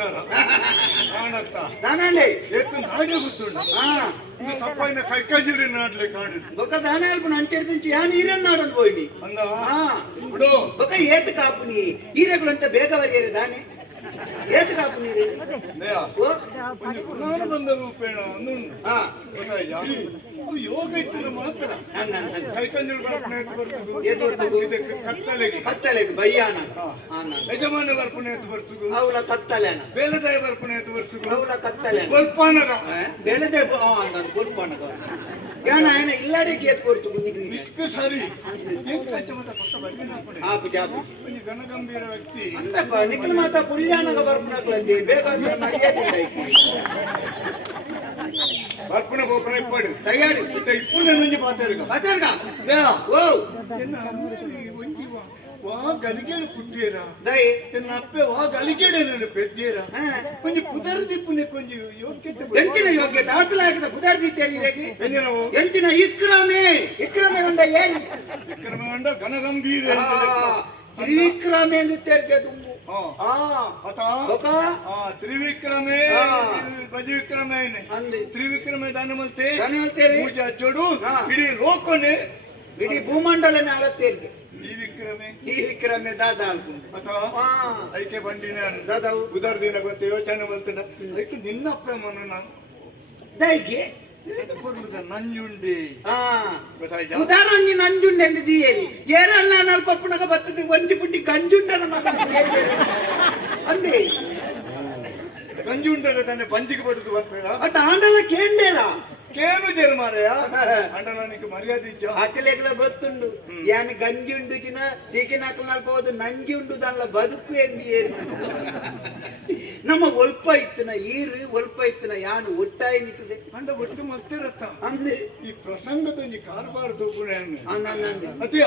ನಮಸ್ಕಾರ ಕಾಣತ್ತ ದಾನಂಡೆ ಏತು ನಾಗೆ ಗೊತ್ತುಂಡು ಇದು ತಪ್ಪೈನ ಕೈಕಂಜಿರಿ ನಾಡ್ಲೆ ಕಾಣಿದು ಬೊಕ್ಕ ದಾನ ಅಲ್ಪ ನಂಚೆಡ್ದಿಂಚಿ ಯಾನ್ ಈರನ್ ನಾಡಲ್ ಬೋಯ್ನಿ ಅಂದ ಬಿಡು ಬೊಕ್ಕ ಏತ್ ಕಾಪುನಿ ಈರೆಗಳಂತ ಬೇಗ ಬರಿಯರೆ ದಾನೆ ಏತ್ ಕಾಪುನಿ ರೀ ದೇಯಾ ಒಂದು ಪುನರ್ಬಂಧ ರೂಪೇಣ ಅಂದುಂಡು ಗೊತ್ತಾಯ್ತಾ ಅದು ಯೋಗ ಇತ್ತು ಮಾತ್ರ ಕೈಕಂಜಿರು ಬರ್ಪಣೆ ಬರ್ತದೆ ಇದಕ್ಕೆ ಕತ್ತಲೆಗೆ ಬಯ್ಯಾನ ಯಜಮಾನ ಬರ್ಪಣೆ ಬರ್ತದೆ ಅವಳ ಕತ್ತಲೆ ಬೇಲದಾಯ ಬರ್ಪಣೆ ಬರ್ತದೆ ಅವಳ ಕತ್ತಲೆ ಗೊಲ್ಪಾನಗ ಬೇಲದಾಯ ಗೊಲ್ಪಾನಗ ಯಾನ ఆయన ఇల్లాడే గేట్ కొడుతుంది నిక్కు సరి ఏం కచ్చమత పక్క బర్గిన పడే ఆపు జాపు ఈ ఘనగంభీర వ్యక్తి అందప్ప నిఖిల్ మాత పుల్యానగ ಬರ್ಪಣಕ್ಲಂದಿ ಬೇಗಾದ್ರೆ ನಗೆಯದಿಲ್ಲ ಬರ್ಪಣ ಬೋಪಣ ಇಪ್ಪಡು ತಯಾರಿ ಇಪ್ಪು ನನಂಜಿ ಪಾತೇರ್ಗ ದೇ ಓ ಎನ್ನ ಒಂಜಿ ವಾ ಗಲಿಗೇಡು ಪುಟ್ಟೇರಾ ದೈ ಎನ್ನ ಅಪ್ಪೆ ವಾ ಗಲಿಗೇಡೆ ನನ್ನ ಪೆದ್ದೇರಾ ಒಂಜಿ ಪುದರ್ದಿ ಪುನೆ ಕೊಂಜಿ ಯೋಗ್ಯತೆ ಎಂಚಿನ ಯೋಗ್ಯತೆ ಆತಲಾಗದ ಪುದರ್ದಿ ತೇಲಿರೆಗಿ ಎಂಜಿನವು ಎಂಚಿನ ಇಕ್ರಮೆ ಒಂದ ಏನು ವಿಕ್ರಮ ಒಂದ ಘನಗಂಭೀರ ತ್ರಿವಿಕ್ರಮೆ ಎಂದು ತೇರ್ಗೆ ತುಂಬು ತ್ರಿವಿಕ್ರಮೆ ಭಜವಿಕ್ರಮೆ ತ್ರಿವಿಕ್ರಮೆ ದಾನ ಮಲ್ತೆ ಪೂಜಾ ಜೋಡು ಇಡೀ ಲೋಕನೆ ಇಡೀ ಭೂಮಂಡಲನೆ ಆಗತ್ತೇರ್ಗೆ ಈ ವಿಕ್ರಮೆ ದಾದ ಅಥವಾ ಐಕೆ ಬಂಡಿನ ದಾದವು ಉದರ್ ದಿನ ಗೊತ್ತ ಯೋಚನೆ ಬಲ್ತನ ಐಕೆ ನಿನ್ನ ಅಪ್ಪಮ್ಮನ ನಾನು ದೈಗೆ ಬರುದ ನಂಜುಂಡೆ ಗೊತ್ತಾಯ್ತಾ ಉದಾಹರಣೆ ನಂಜುಂಡೆ ಎಂದಿದೀಯೇರಿ ಏರಲ್ಲ ನಾನು ಪಪ್ಪನಗ ಬರ್ತದೆ ಒಂಜಿ ಪುಟ್ಟಿ ಗಂಜುಂಡನ ಮಗ ಅಂದೆ ಗಂಜುಂಡನ ತಾನೆ ಬಂಜಿಗೆ ಬರ್ತದೆ ಬರ್ತೀರಾ ಅತ್ತ ಆಂಡಲ ಕೇಂಡೇರ ಕೇನು ಜೇರು ಮಾರಯ್ಯ ಅಂಡನಾನಿಗೆ ಮರ್ಯಾದೆ ಇಜ್ಜ ಆಕಲೆಗಳ ಗೊತ್ತುಂಡು ಯಾನಿ ಗಂಜಿ ಉಂಡು ಚಿನ ದಿಗಿನ ಹಾಕಲ್ಬೋದು ನಂಜಿ ಉಂಡು ದಲ್ಲ ಬದುಕು ಎಂಬಿ ನಮ್ಮ ಒಲ್ಪ ಇತ್ತನ ಈರು ಒಲ್ಪ ಇತ್ತನ ಯಾನು ಒಟ್ಟಾಯಿ ನಿಂತಿದೆ ಅಂಡ ಒಟ್ಟು ಮತ್ತಿರತ್ತ ಅಂದೆ ಈ ಪ್ರಸಂಗ ತಂಜಿ ಕಾರ್ಬಾರ ತೋಪುಣೆ ಅಂದೆ ಅತಿಯ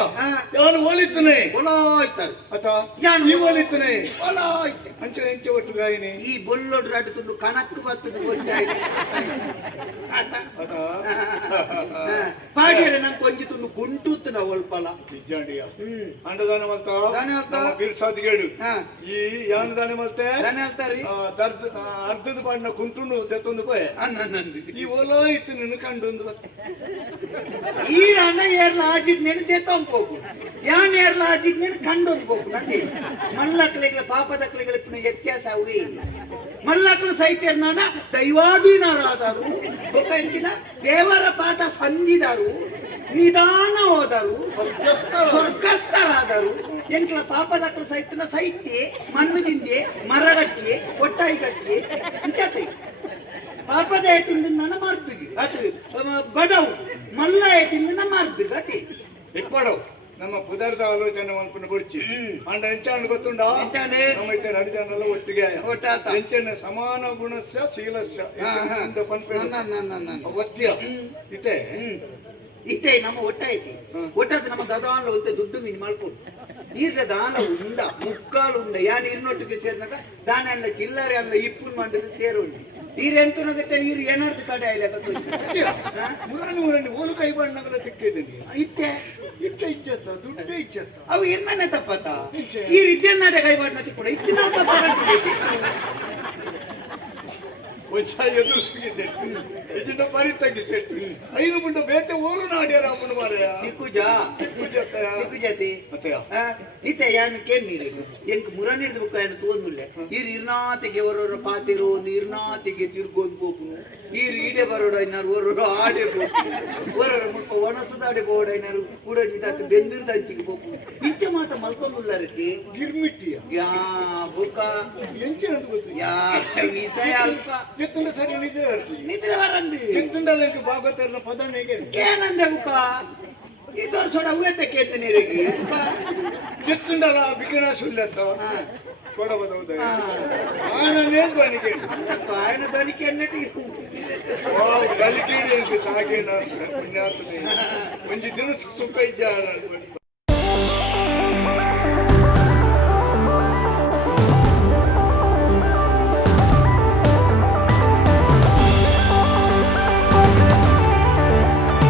ಯಾನು ಓಲಿತ್ತನೆ ಒಲಾಯ್ತಾರೆ ಅತ ಯಾನು ಈ ಓಲಿತ್ತನೆ ಒಲಾಯ್ತೆ ಅಂಚೆ ಎಂಚೆ ಒಟ್ಟು ಗಾಯನಿ ಈ ಬೊಲ್ಲೊಡ್ರು ಅಡ್ತುಂಡು ಕಣಕ್ಕು ಬರ್ತದೆ ಒಟ್ಟಾಯಿ ಪಾಡಿಯರೆ ನಂಗೆ ಕೊಂಜಿತ್ತು ಗುಂಟುತ್ತು ನಾವು ಒಲ್ಪಲ ನಿಜಾಂಡಿಯ ಅಂಡದಾನ ಮಲ್ತ ಬಿರ್ಸಾದಿಗೇಡು ಈ ಯಾನು ದಾನ ಮಲ್ತೆ ಅರ್ಧದ ಪಾಡಿನ ಕುಂಟುಂಡು ತೆತ್ತೊಂದು ಪಯ ಈ ಓಲೋ ಇತ್ತು ನಿನ್ನ ಕಂಡು ಈ ಅಣ್ಣ ಏರ್ಲ ಆಜಿಟ್ ನೆನೆ ತೆತ್ತೊಂದು ಯಾನ್ ಏರ್ಲ ಆಜಿಟ್ ನೆನೆ ಕಂಡೊಂದು ಹೋಗು ನಂಗೆ ಮಲ್ಲಕ್ಕಳಿಗೆ ಪಾಪದಕ್ಕಳಿಗೆ ವ್ಯತ್ಯಾಸ ಅವೇ ಮಲ್ಲಕ್ಕಳು ಸಹಿತ ನಾನ ದೈವಾಧೀನರಾದರು ಎಂಚಿನ ದೇವರ ಪಾದ ಸಂದಿದರು ನಿಧಾನ ಹೋದರು ಸ್ವರ್ಗಸ್ಥರಾದರು ಎಂಕ್ಲ ಪಾಪದಕ್ಕಳು ಸಹಿತನ ಸಹಿತ್ಯ ಮಣ್ಣದಿಂದೆ ಮರಗಟ್ಟಿ ಒಟ್ಟಾಯಿ ಕಟ್ಟಿ ಇಂಚತೆ ಪಾಪದ ತಿಂದ ನನ್ನ ಮಾರ್ದಿಗೆ ಅದು ಬಡವು ಮಲ್ಲ ತಿಂದ ಮಾರ್ದಿಗೆ ಅತಿ ಇಪ್ಪಡು ನಮ್ಮ ಪುದರ್ದ ಆಲೋಚನೆ ಮಲ್ಪನ ಬುಡ್ಚಿ ಅಂಡ ಎಂಚಾಣ ಗೊತ್ತುಂಡ ನಮ್ಮ ಇತ್ತೆ ನಡಿಜನೆಲ್ಲ ಒಟ್ಟಿಗೆ ಎಂಚನೆ ಸಮಾನ ಗುಣಸ್ಯ ಶೀಲಸ್ಯ ಒತ್ಯ ಇತ್ತೆ ಇತ್ತೆ ನಮ್ಮ ಒಟ್ಟ ಐತಿ ಒಟ್ಟಾದ ನಮ್ಮ ದದಾನ ಒತ್ತೆ ದುಡ್ಡು ಮೀನು ಮಾಡ್ಕೊಂಡು ಈರ್ನ ದಾನ ಉಂಡ ಮುಕ್ಕಾಲು ಉಂಡ ಯಾನ್ ಇರ್ನೊಟ್ಟಿಗೆ ಸೇರಿದಾಗ ದಾನ ಎಲ್ಲ ಚಿಲ್ಲರೆ ಎಲ್ಲ ಇಪ್ಪು ಮಾಡಿದ್ರೆ ಸೇರುಂಡು ಈರೆಂತುನಗತ್ತೆ ಈರು ಏನಾರ್ದು ಕಡೆ ಮುರನಿ ಓಲು ಕೈ ಬಣ್ಣಗಳ ಸಿಕ್ಕಿದ್ದೀನಿ ಇತ್ತೆ ಇತ್ತೆ ಇಚ್ಚತ್ತ ದುಡ್ಡು ಇಚ್ಚತ್ತ ಅವು ಏನೇ ತಪ್ಪತ್ತ ಈ ರೀತಿಯ ನಾಟಕ ಕೈ ಬಣ್ಣ ಸಿಕ್ಕ ಇಚ್ಚಿನ ಎದುರಿಸಿಗೆ ಸೆಟ್ಟು ಇದನ್ನ ಪರಿತಗಿ ಸೆಟ್ಟು ಐದು ಮುಂಡ ಬೇತೆ ಓಲು ನಾಡ್ಯಾರ ಅಮ್ಮನ ಮಾರಯ್ಯ ಇತ್ತೆ ಯಾನ್ ಕೇಳ್ನೀರಿ ಎಂಕ್ ಮುರನಿಡ್ದು ಬುಕ್ಕ ಏನು ತೋಂದುಲ್ಲೆ ಈರು ಇರ್ನಾತಿಗೆ ಹೊರವರ ಪಾತಿರೋ ಒಂದು ಇರ್ನಾತಿಗೆ ತಿರ್ಗೋದು ಹೋಗುನು ಈರು ಈಡೆ ಬರೋಡ ಏನಾರು ಹೊರವರು ಆಡೆ ಹೊರವರ ಮುಕ್ಕ ಒಣಸದಾಡೆ ಬೋಡ ಏನಾರು ಕೂಡ ನಿಂತ ಬೆಂದಿರ್ದ ಹಂಚಿಗೆ ಹೋಗುನು ಇಂಚೆ ಮಾತ ಮಲ್ಕೊಂಡುಲ್ಲ ರೀತಿ ಗಿರ್ಮಿಟ್ಟಿಯ ಯಾ ಬುಕ್ಕ ಎಂಚಿನ ಗೊತ್ತು ಯಾ ವಿಷಯ ಅಲ್ಪ ಚೆತ್ತುಂಡ ಸರಿ ನಿದ್ರೆ ಹೇಳ್ತೀವಿ ನಿದ್ರೆ ಬರಂದಿ ಚೆತ್ತುಂಡಲ್ಲ ಭಾಗವತರ್ನ ಪದ ಹೇಗೆ ಏನಂದೆ ಬುಕ್ಕ ಇದೊಂದು ಸೊಡ ಉಯತ್ತೆ ಕೇಳ್ತೆ ನೀರಿಗೆ ಚೆತ್ತುಂಡಲ್ಲ ಬಿಗಿಣ ಸುಳ್ಳತ್ತ ಕೊಡಬಹುದು ಆನನೇ ಧ್ವನಿಗೆ ఆయన ధ్వనికి అన్నట్టు గలికేడి సాగేనా పుణ్యాత్మే కొంచెం దిన సుఖ ఇచ్చారు